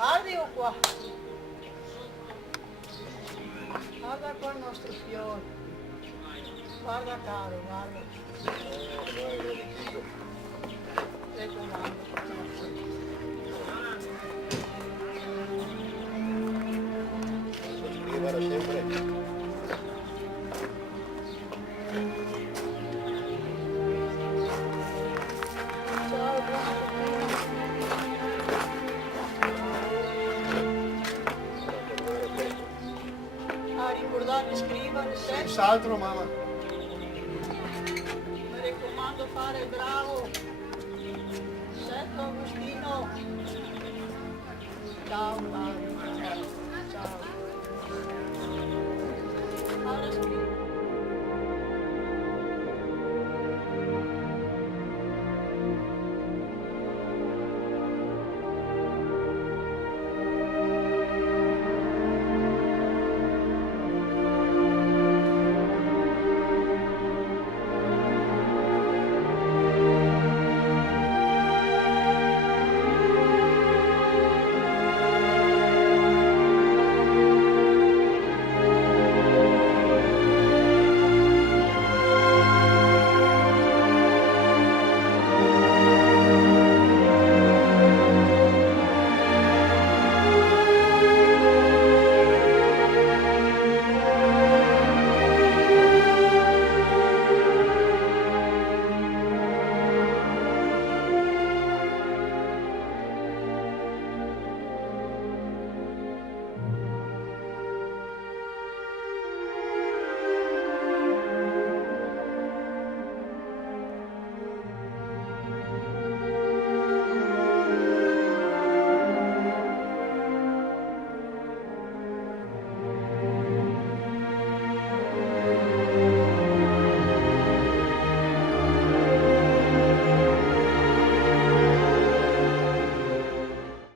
Arrivo qua. Guarda qua il nostro fiore. Guarda caro, guarda. Ecco guarda. Guarda sempre. Ciao, buona a ricordare, scrivere, Senz'altro mamma. mi raccomando fare il bravo. Setto Agostino. Ciao, Mario. Ciao. Ora scrivo.